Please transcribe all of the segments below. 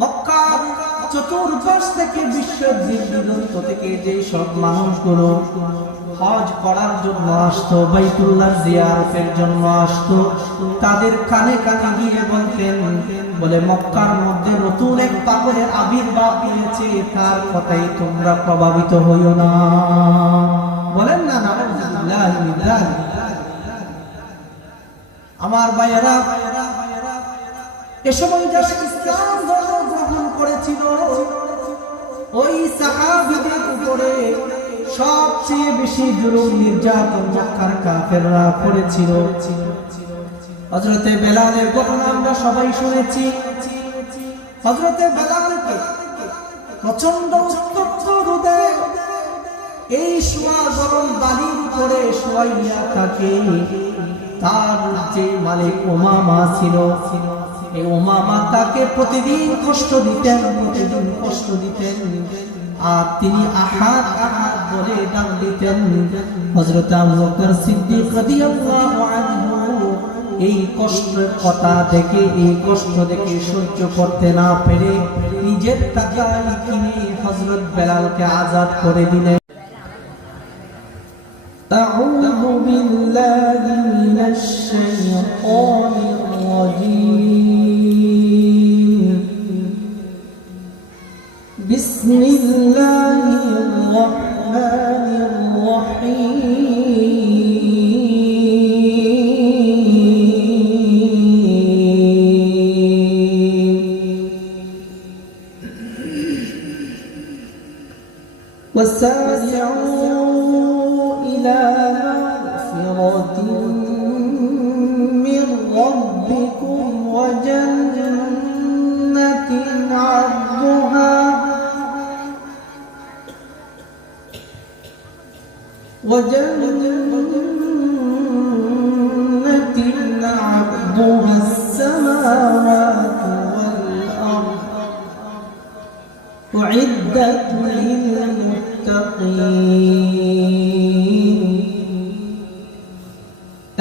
মক্কার চতুর্পাশ থেকে বিশ্বের দিগন্ত থেকে যে সব মানুষগুলো হজ করার জন্য আসতো, বাইতুল্লাহ জিয়ারতের জন্য আসতো, তাদের কানে কানে গিয়ে বলতেন, বলে মক্কার মধ্যে নতুন এক পাগলের আবির্ভাব হয়েছে, তার কথাই তোমরা প্রভাবিত হইও না। বলেন না নাউযুবিল্লাহ। আমার ভাইয়েরা, এ সময় যারা ইসলাম ধর্ম গ্রহণ করেছিল, ওই সাহাবীদের উপরে সবচেয়ে বেশি জুলুম নির্যাতন মক্কার কাফেররা করেছিল। হযরতে বেলালের ঘটনা আমরা সবাই শুনেছি। হযরতে বেলালকে প্রচন্ড উত্তপ্ত রোদে এই শোয়া গরম বালির উপরে শোয়াইয়া থাকে তার যে মালিক উমামা ছিল, এই উমামা তাকে প্রতিদিন কষ্ট দিতেন, আর তিনি আহাদ আহাদ বলে ডাক দিতেন। হযরত আবু বকর সিদ্দিক রাদিয়াল্লাহু আনহু এই কষ্টের কথা দেখে, এই কষ্ট দেখে সহ্য করতে না পেরে নিজের টাকায় কিনে হযরত বেলালকে আজাদ করে দিলেন। আউযু বিল্লাহি মিনাশ শাইতানির রাজীম। বিসমিল্লাহির রাহমানির রাহীম। وسارعوا إلى مغفرة من ربكم وجنة عرضها السماوات والأرض أعدت للمتقين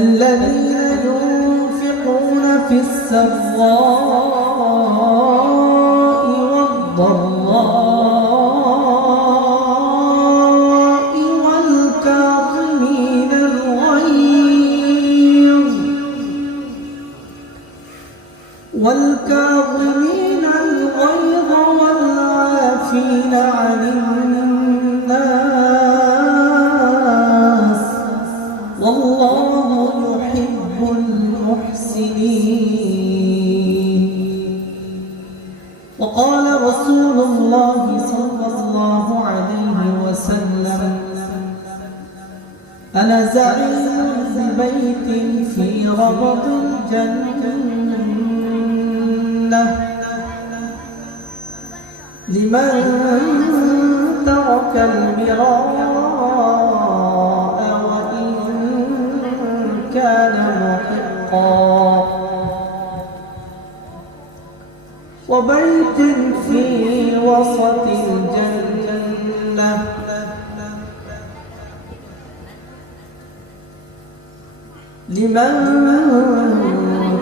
الذين ينفقون في السراء والضراء والكاظمين الغيظ والعافين عن الناس والله يحب المحسنين. وقال رسول الله صلى الله عليه وسلم أنا زعيم ببيت في ربض الجنة لمن ترك المراء وإن كان محقا وبيت في وسط الجنة لمن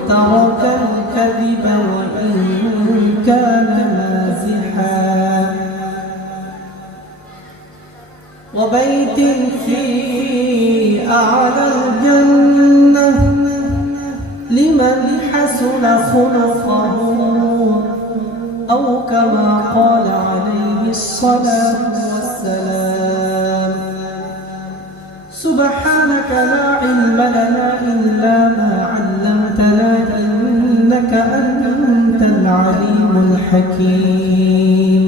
ترك الكذب وإن كان مازحا وبيت في أعلى الجنة لمن حسن خلقه أو كما قال عليه الصلاة والسلام. سبحانك لا علم لنا إلا ما علمتنا إنك أنت العليم الحكيم.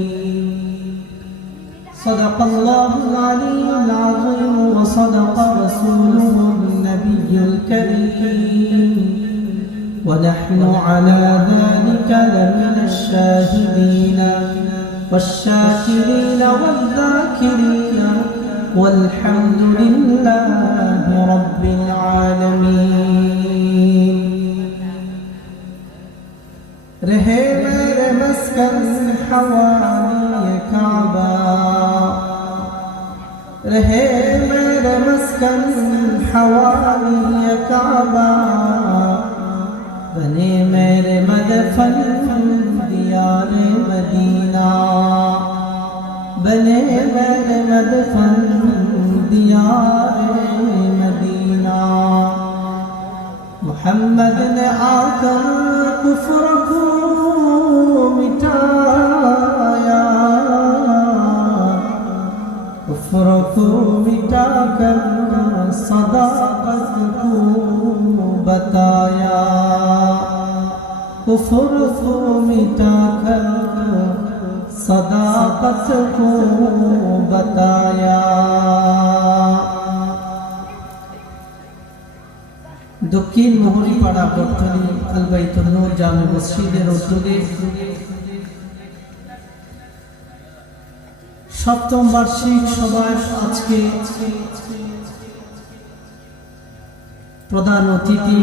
صدق الله العلي العظيم وصدق رسوله النبي الكريم ونحن على ذلك لمن الشاهدين والشاكرين والذاكرين والحمد لله رب العالمين. رہے میرے مسکن حوالی کعبہ، رہے میرے مسکن حوالی کعبہ، بنے میرے مدفن دیار बने मैंने मदफन दियारे मदीना। मोहम्मद ने आकर कुफ्र को मिटाया, कुफ्र को मिटाकर सदाकत को बताया, कुफ्र को मिटाकर सदाकत को बताया। दक्षिण मोहरीपाड़ा बर्थली আল বাইতুন নূর জামে মসজিদের উদ্যোগে সপ্তম বার্ষিক সভায় আজকে প্রধান অতিথি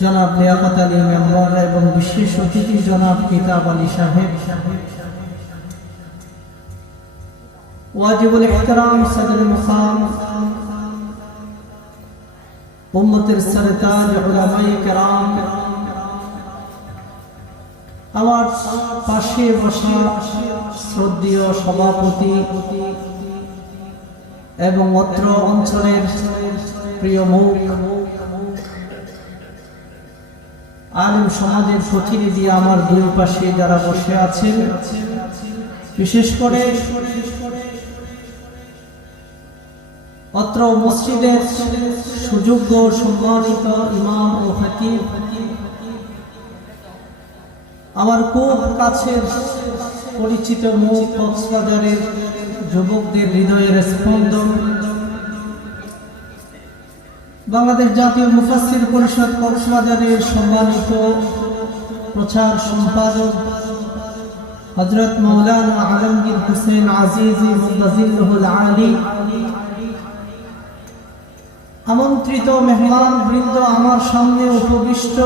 জনাব লিয়াকত আলী মেম্বার এবং বিশেষ অতিথি জনাব কিতাব আলী সাহেব, ওয়াজিবুল ইহতিরাম সদর মুকাম উম্মতের সরতাজ উলামায়ে কেরাম, আমার পাশে বসা শ্রদ্ধেয় সভাপতি এবং অত্র অঞ্চলের প্রিয় মুখ আলিম সমাজের প্রতিনিধি আমার দুই পাশে যারা বসে আছেন, বিশেষ করে অত্র মসজিদের সুযোগ্য সম্মানিত ইমাম ও খতিব, আমার খুব কাছের পরিচিত মুখ কক্সবাজারের যুবকদের হৃদয়ের স্পন্দন, বাংলাদেশ জাতীয় মুফাসসির পরিষদ কক্সবাজারের সম্মানিত প্রচার সম্পাদক হযরত মাওলানা আলমগীর হোসেন আজিজি মুদাজিল্লুহুল আলী, আমন্ত্রিত মেহমান বৃন্দ, আমার সামনে উপবিষ্ট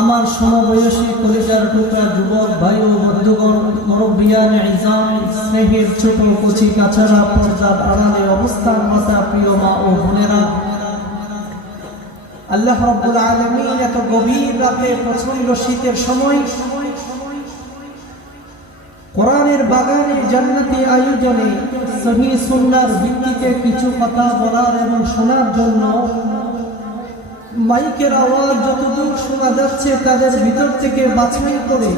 আমার সমবয়সী কলেজার টুকরা যুবক ভাই ও বন্ধুগণ, মুরব্বিয়ান ইজাম, স্নেহের ছোট কচি কাছাড়া পর্দার আড়ালে অবস্থানরত প্রিয় মা ও বোনেরা, আল্লাহ রাব্বুল আলামিন এত গভীর রাতে প্রচন্ড শীতের সময় কোরআনের বাগানে জান্নাতি আয়োজনে সহিহ সুন্নাহর ভিত্তিতে কিছু কথা বলার এবং শোনার জন্য মাইকের আওয়াজ যতদূর শোনা যাচ্ছে তাদের ভিতর থেকে বাছাই করে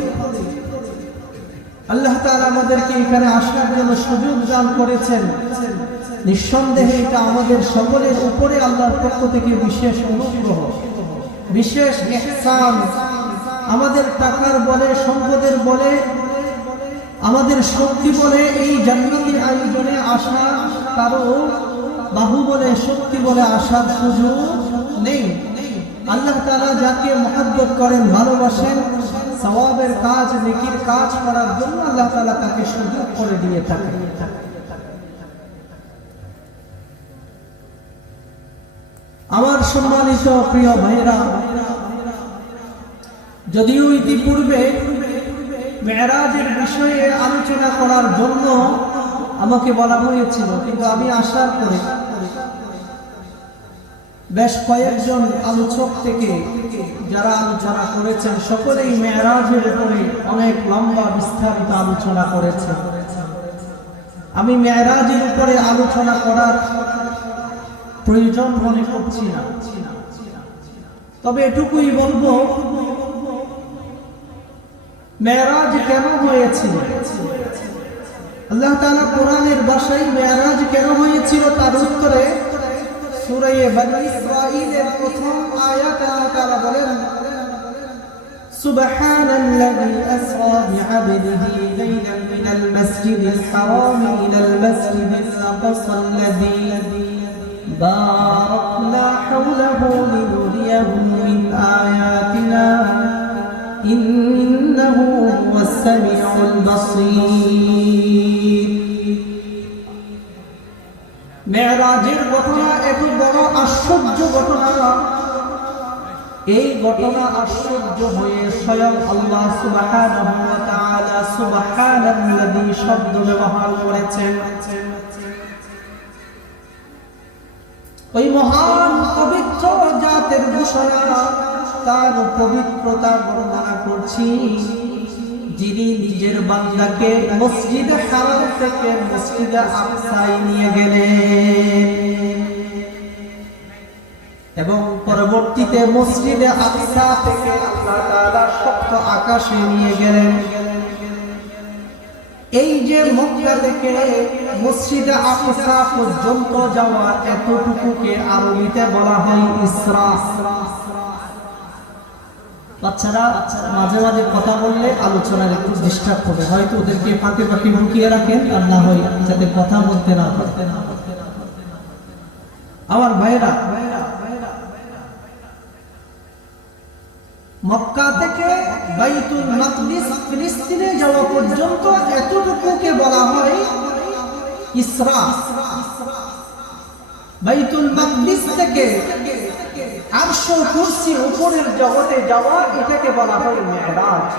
আল্লাহ তাআলা আমাদেরকে এখানে আসার জন্য সুযোগ দান করেছেন। নিঃসন্দেহে এটা আমাদের সকলের উপরে আল্লাহর পক্ষ থেকে বিশেষ অনুগ্রহ, বিশেষ ইহসান। আমাদের টাকার বলে, সম্পদের বলে, আমাদের শক্তি বলে এই জান্নাতি আয়োজনে আসা কারো বাহু বলে, শক্তি বলে আসার সুযোগ নেই। আল্লাহ তাআলা যাকে মহব্বত করেন, ভালোবাসেন, সওয়াবের কাজ, নেকির কাজ করার জন্য আল্লাহ তাআলা তাকে সুযোগ করে দিয়ে থাকেন। আমার সম্মানিত প্রিয় ভাইরা, যদিও ইতিপূর্বে মেরাজের বিষয়ে আলোচনা করার জন্য আমাকে বলা হয়েছিল, কিন্তু আমি আসার পরে বেশ কয়েকজন আলোচক থেকে যারা আলোচনা করেছেন সকলেই মেরাজের উপরে অনেক লম্বা বিস্তারিত আলোচনা করেছেন। আমি মেরাজের উপরে আলোচনা করার প্রয়োজন মনে করছি না, তবে এটুকুই বলবো, মেরাজ কেন হয়েছিল, আল্লাহ তাআলা কোরআনের ভাষায় মেরাজ কেন হয়েছিল তার উত্তরে সূরা বনী ইসরাঈলের প্রথম আয়াতে আল্লাহ তাআলা বলেন, সুবহানাল্লাযী আসরা বিআবদিহি লাইলান মিনাল মাসজিদিল হারাম ইলাল মাসজিদিল আকসাল্লাযী বারাকনা হাওলাহু লিনুরিয়াহু মিন আয়াতিনা ইন্নাহু হুয়াস সামিউল বাসীর। মেরাজের ঘটনা এত বড় আশ্চর্য ঘটনা, এই ঘটনা আশ্চর্য হয়ে স্বয়ং আল্লাহ সুবহানাহু ওয়া তাআলা সুবহানাল্লাযী শব্দ ব্যবহার করেছেন। ওই মহান পবিত্র জাতের ঘোষণা তার পবিত্রতা বর্ণনা করছি, যিনি নিজের বান্দাকে মসজিদে হারাম থেকে মসজিদে আকসায় নিয়ে গেলেন এবং পরবর্তীতে মসজিদে আকসা থেকে আল্লাহ তাআলা সপ্ত আকাশে নিয়ে গেলেন। এই যে মক্কা থেকে মসজিদে আকসা পর্যন্ত যাওয়া, এতটুকুকে আরবিতে বলা হয় ইসরা। বাচ্চারা মাঝে মাঝে কথা বললে আলোচনার একটু ডিস্টার্ব হবে, হয়তো ওদেরকে ফাঁকে ফাঁকে লুকিয়ে রাখেন, আর না হয় যাতে কথা বলতে না পারে। আমার ভাইরা, মক্কা থেকে বাইতুল মাকদিস ফিলিস্তিনে যাওয়া পর্যন্ত এতটুকুকে বলা হয় ইসরা। বাইতুল মাকদিস থেকে আরশ কুরসি উপরের জগতে যাওয়া, এটাকে বলা হয় মেরাজ।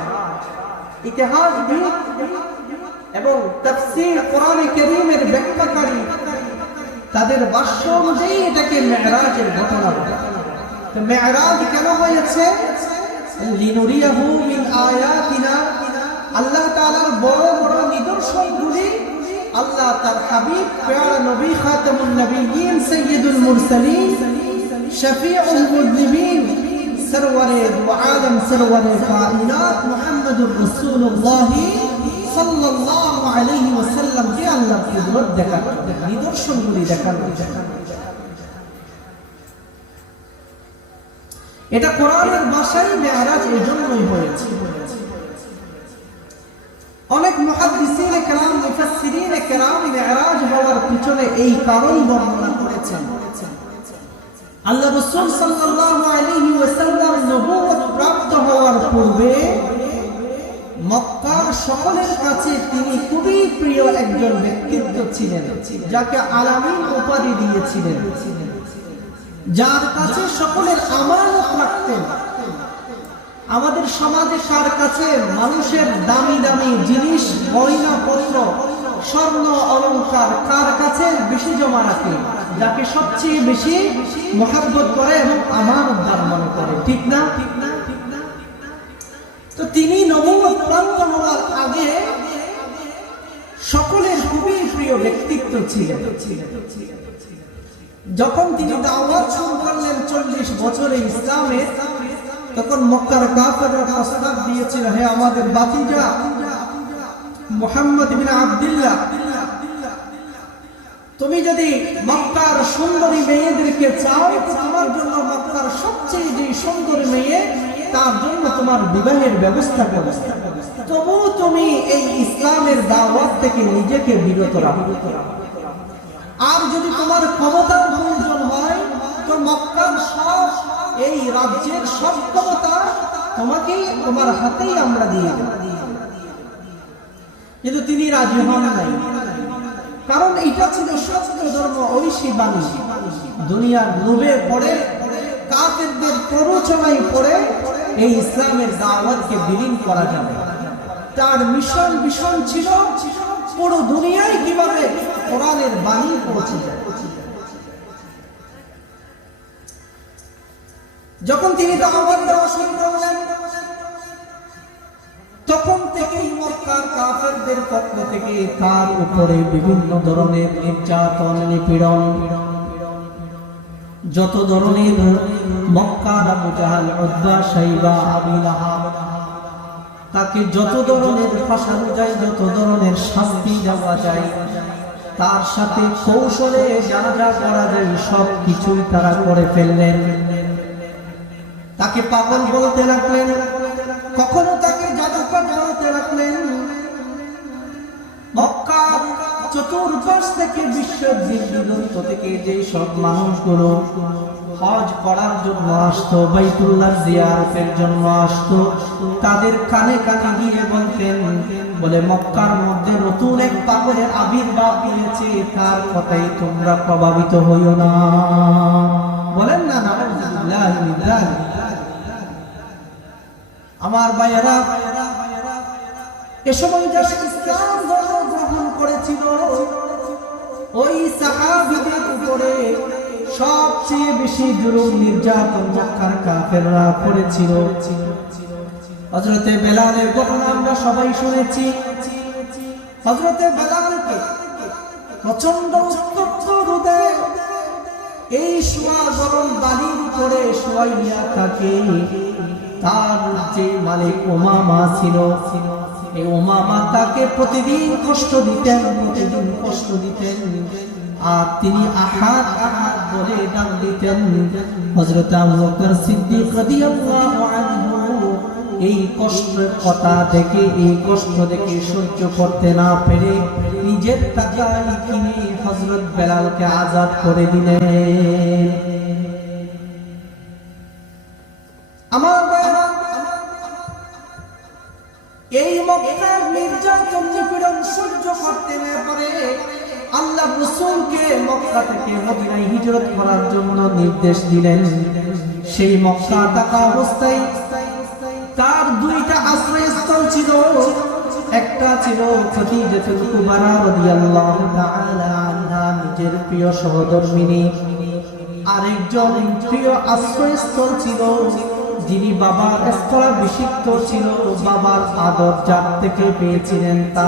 ইতিহাসবিদ এবং তাফসীর কোরআনে কারীমের ব্যাখ্যাকারী তাদের ভাষ্য অনুযায়ী এটাকে মেরাজের ঘটনা বলে। তো মেরাজ কেন হয়েছে? লিনুরিয়াহু মিন আয়াতিনা, আল্লাহ তাআলার বড় বড় নিদর্শনগুলি আল্লাহ তার হাবিব প্যারা নবী খাতামুন নবিয়্যিন সাইয়্যিদুল মুরসালিন শফিউল মুযনিবিন সরওয়ারে দু আলম সরওয়ারে কায়নাত মুহাম্মদুর রাসূলুল্লাহ সাল্লাল্লাহু আলাইহি ওয়াসাল্লাম কে আল্লাহর কুদরত দেখান, নিদর্শনগুলি দেখান। এটা কোরআনের ভাষায় মেরাজ এজন্যই হয়েছে। অনেক মুহাদ্দিসিনে কেরাম, মুফাসসিরিনে কেরাম মেরাজ হওয়ার পিছনে এই কারণ বর্ণনা করেছেন। আল্লাহ রাসূল সাল্লাল্লাহু আলাইহি ওয়াসাল্লাম নবুয়ত প্রাপ্ত হওয়ার পূর্বে মক্কার সকলের কাছে তিনি খুবই প্রিয় একজন ব্যক্তিত্ব ছিলেন, যাকে আলামিন উপাধি দিয়েছিলেন, যার কাছে সকলের আমানত রাখতেন। আমাদের সমাজে কার কাছে মানুষের দামি দামি জিনিস, গয়না পত্র, স্বর্ণ অলংকার কার কাছে বেশি জমা রাখে? যাকে সবচেয়ে বেশি মহব্বত করে এবং আমানতদার মনে করে, ঠিক না? তো তিনি নবুয়ত প্রাপ্ত হওয়ার আগে সকলের খুবই প্রিয় ব্যক্তিত্ব ছিলেন। যখন তিনি দাওয়াত শুরু করলেন 40 বছরে ইসলামের, তখন মক্কার কাফেররা প্রস্তাব দিয়েছিল, হে আমাদের বাতিজা মুহাম্মদ ইবনে আব্দুল্লাহ, তুমি যদি মক্কার সুন্দরী মেয়েদেরকে চাও, তোমার জন্য মক্কার সবচেয়ে যে সুন্দর মেয়ে, তার জন্য তোমার বিবাহের ব্যবস্থা করো। তবু তুমি এই ইসলামের দাওয়াত থেকে নিজেকে বিরত রাখো। আর যদি তোমার ক্ষমতার প্রয়োজন হয়, তো মক্কার সব, এই রাজ্যের সব ক্ষমতা তোমাকেই, তোমার হাতেই আমরা দিয়ে দেব। কিন্তু তিনি রাজি হন নাই, কারণ এটা ছিল সত্য ধর্ম ঐশী বাণী। দুনিয়ার লোভে পড়ে, কাফেরদের প্ররোচনায় পড়ে এই ইসলামের দাওয়াতকে বিলীন করা যাবে। তার মিশন ছিল পুরো দুনিয়ায় কিভাবে কোরআনের বাণী পৌঁছে যায়। যখন তিনি দাওয়াত দেওয়া শুরু করলেন, তখন থেকেই মক্কার কাফেরদের পক্ষ থেকে তার উপরে বিভিন্ন ধরনের নির্যাতন, নিপীড়ন, যত ধরনের মক্কার আবু জাহাল, উতবা, শাইবা, আবু লাহাব, তাকে যত ধরনের ফাঁসানো যায়, যত ধরনের শাস্তি দেওয়া যায়, তার সাথে কৌশলে যা যা করা যায় সব কিছুই তারা করে ফেললেন। তাকে পাগল বলতে লাগলেন, কখনো তাকে জাদুকর বলতে লাগলেন। মক্কার চতুর্পাশ থেকে বিশ্বের দিক-দিগন্ত থেকে যে সব মানুষগুলো হজ করার জন্য আসতো, বাইতুল্লাহ জিয়ারতের জন্য আসতো, তাদের কানে কানে গিয়ে বলতেন, বলে মক্কার মধ্যে নতুন এক পাগলের আবির্ভাব হয়েছে, তার কথাই তোমরা প্রভাবিত হইও না। বলেন না নাউযুবিল্লাহ। আমার ভাইয়েরা, এ সময় যারা ইসলাম ধর্ম গ্রহণ করেছিল, ওই সাহাবীদের উপরে সবচেয়ে বেশি জুলুম নির্যাতন মক্কার কাফেররা করেছিল। হযরতে বেলালের ঘটনা আমরা সবাই শুনেছি। হযরতে বেলালকে প্রচন্ড উত্তপ্ত রোদে এই শোয়া গরম বালির উপরে শোয়াইয়া থাকে। তার যে মালিক উমামা ছিল, এই উমামা তাকে প্রতিদিন কষ্ট দিতেন, আর তিনি আহাদ আহাদ বলে ডাক দিতেন। হযরত আবু বকর সিদ্দিক রাদিয়াল্লাহু আনহু এই কষ্টের কথা দেখে, এই কষ্ট দেখে সহ্য করতে না পেরে নিজের টাকায় কিনে হযরত বেলালকে আজাদ করে দিলেন। আমার ভাইরা, এই মক্কার নির্যাতন নিপীড়ন সহ্য করতে না পারে আল্লাহ রাসূলকে মক্কা থেকে মদিনায় হিজরত করার জন্য নির্দেশ দিলেন। সেই মক্কা থাকা অবস্থায় তার দুইটা আশ্রয়স্থল ছিল। একটা ছিল খাদিজাতুল কুবরা রাদিয়াল্লাহু তাআলা আনহা, নিজের প্রিয় সহধর্মিণী। আরেকজন প্রিয় আশ্রয়স্থল ছিল যিনি বাবার স্থলাভিষিক্ত ছিল, বাবার আদর যার থেকে পেয়েছিলেন তা